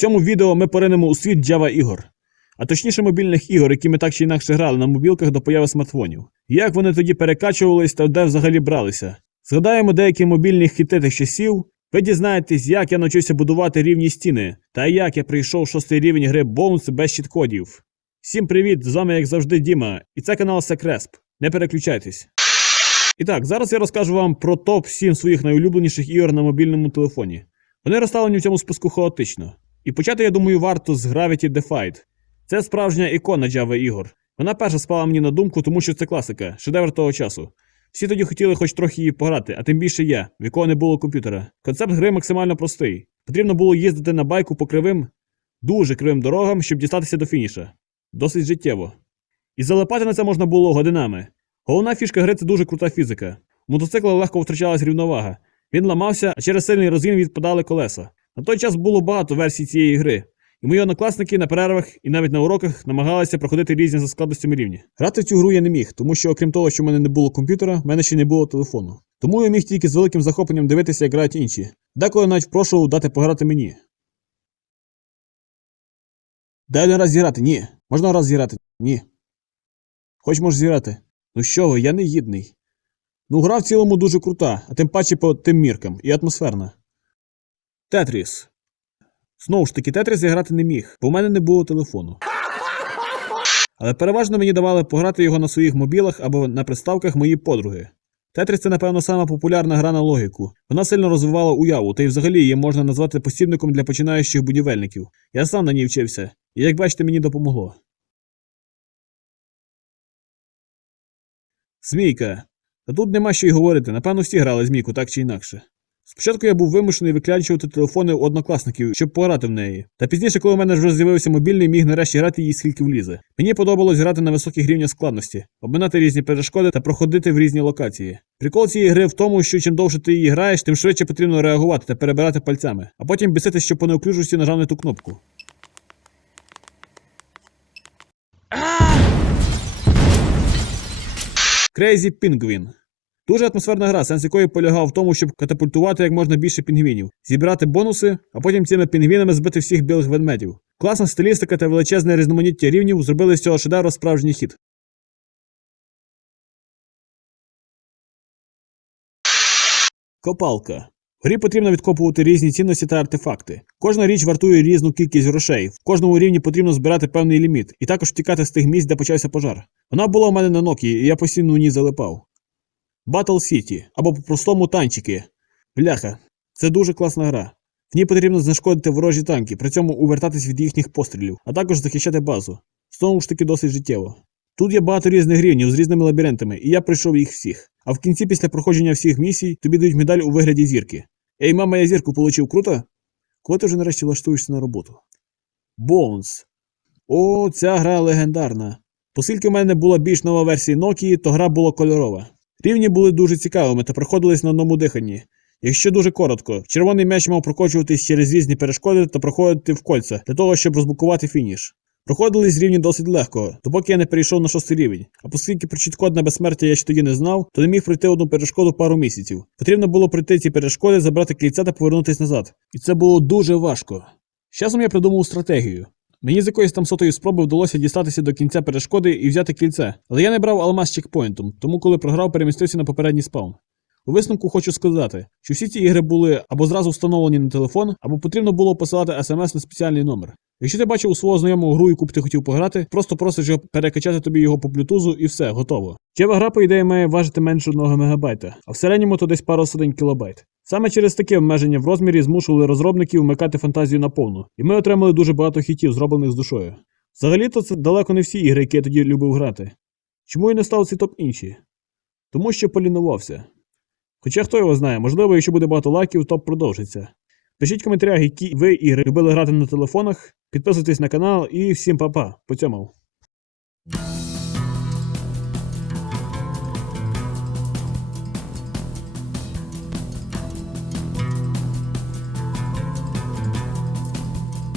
цьому відео ми поринемо у світ Java ігор, а точніше мобільних ігор, які ми так чи інакше грали на мобілках до появи смартфонів. Як вони тоді перекачувались та де взагалі бралися. Згадаємо деякі мобільні хіти тих часів. Ви дізнаєтесь, як я навчився будувати рівні стіни, та як я прийшов шостий рівень гри Bones без щиткодів. Всім привіт! З вами, як завжди, Діма, і це канал Секресп. Не переключайтесь. І так, зараз я розкажу вам про топ 7 своїх найулюбленіших ігор на мобільному телефоні. Вони розставлені в цьому списку хаотично. І почати, я думаю, варто з Gravity Defied. Це справжня ікона Java ігор. Вона перша спала мені на думку, тому що це класика, шедевр того часу. Всі тоді хотіли хоч трохи її пограти, а тим більше я, в якого не було комп'ютера. Концепт гри максимально простий. Потрібно було їздити на байку по кривим, дуже кривим дорогам, щоб дістатися до фініша. Досить життєво. І залипати на це можна було годинами. Головна фішка гри це дуже крута фізика. У мотоцикла легко втрачалась рівновага. Він ламався, а через сильний розгін відпадали колеса. На той час було багато версій цієї гри, і мої однокласники на перервах і навіть на уроках намагалися проходити різні за складностями рівні. Грати в цю гру я не міг, тому що, окрім того, що в мене не було комп'ютера, в мене ще не було телефону. Тому я міг тільки з великим захопленням дивитися, як грають інші. Деколи навіть прошу дати пограти мені. Дай один раз зіграти, ні. Можна раз зіграти? Ні. Хоч можеш зіграти. Ну що ви, я не гідний. Ну, гра в цілому дуже крута, а тим паче по тим міркам, і атмосферна. Тетріс. Знову ж таки, Тетріс я грати не міг, бо в мене не було телефону. Але переважно мені давали пограти його на своїх мобілах або на приставках мої подруги. Тетріс це, напевно, сама популярна гра на логіку. Вона сильно розвивала уяву, та й взагалі її можна назвати посібником для починаючих будівельників. Я сам на ній вчився, і як бачите, мені допомогло. Змійка. Та тут нема що й говорити, напевно, всі грали змійку так чи інакше. Спочатку я був вимушений виклянчувати телефони у однокласників, щоб пограти в неї. Та пізніше, коли в мене вже з'явився мобільний, міг нарешті грати її скільки влізе. Мені подобалось грати на високих рівнях складності, обминати різні перешкоди та проходити в різні локації. Прикол цієї гри в тому, що чим довше ти її граєш, тим швидше потрібно реагувати та перебирати пальцями, а потім бісити, що по неуклюжості нажав не ту кнопку. Crazy Penguin. Дуже атмосферна гра, сенс якої полягав в тому, щоб катапультувати як можна більше пінгвінів, зібрати бонуси, а потім цими пінгвінами збити всіх білих ведмедів. Класна стилістика та величезне різноманіття рівнів зробили з цього шедевру справжній хіт. Копалка. Грі потрібно відкопувати різні цінності та артефакти. Кожна річ вартує різну кількість грошей. В кожному рівні потрібно збирати певний ліміт, і також втікати з тих місць, де почався пожар. Вона була у мене на Nokia, і я постійно у ній залипав. Battle City або по-простому танчики. Бляха, це дуже класна гра. В ній потрібно знешкодити ворожі танки, при цьому увертатись від їхніх пострілів, а також захищати базу. Знову ж таки досить життєво. Тут є багато різних рівнів з різними лабіринтами, і я пройшов їх всіх. А в кінці, після проходження всіх місій, тобі дають медаль у вигляді зірки. Ей, мама, я зірку получив, круто? Коли ти вже нарешті влаштуєшся на роботу? Bones. О, ця гра легендарна. Оскільки в мене була більш нова версія Nokia, то гра була кольорова. Рівні були дуже цікавими та проходились на одному диханні. Якщо дуже коротко, червоний м'яч мав прокочуватись через різні перешкоди та проходити в кольця для того, щоб розблокувати фініш. Проходились рівні досить легко, допоки я не перейшов на шостий рівень. А оскільки про чіткод на безсмертя я ще тоді не знав, то не міг пройти одну перешкоду пару місяців. Потрібно було пройти ці перешкоди, забрати кільця та повернутися назад. І це було дуже важко. З часом я придумав стратегію. Мені з якоїсь там сотої спроби вдалося дістатися до кінця перешкоди і взяти кільце, але я не брав алмаз з чекпоінтом, тому коли програв, перемістився на попередній спаун. У висновку хочу сказати, що всі ці ігри були або зразу встановлені на телефон, або потрібно було посилати смс на спеціальний номер. Якщо ти бачив у свого знайомого гру, яку б ти хотів пограти, просто просиш його перекачати тобі його по блютузу і все, готово. Чева гра, по ідеї, має важити менше 1 мегабайта, а в середньому то десь пару сотень кілобайт. Саме через таке обмеження в розмірі змушували розробників вмикати фантазію наповну, і ми отримали дуже багато хітів, зроблених з душою. Взагалі-то це далеко не всі ігри, які я тоді любив грати. Чому я не став цей топ інші? Тому що полінувався. Хоча хто його знає, можливо, якщо буде багато лайків, топ продовжиться. Пишіть в коментарях, які ви ігри любили грати на телефонах, підписуйтесь на канал і всім па-па, поцьомав.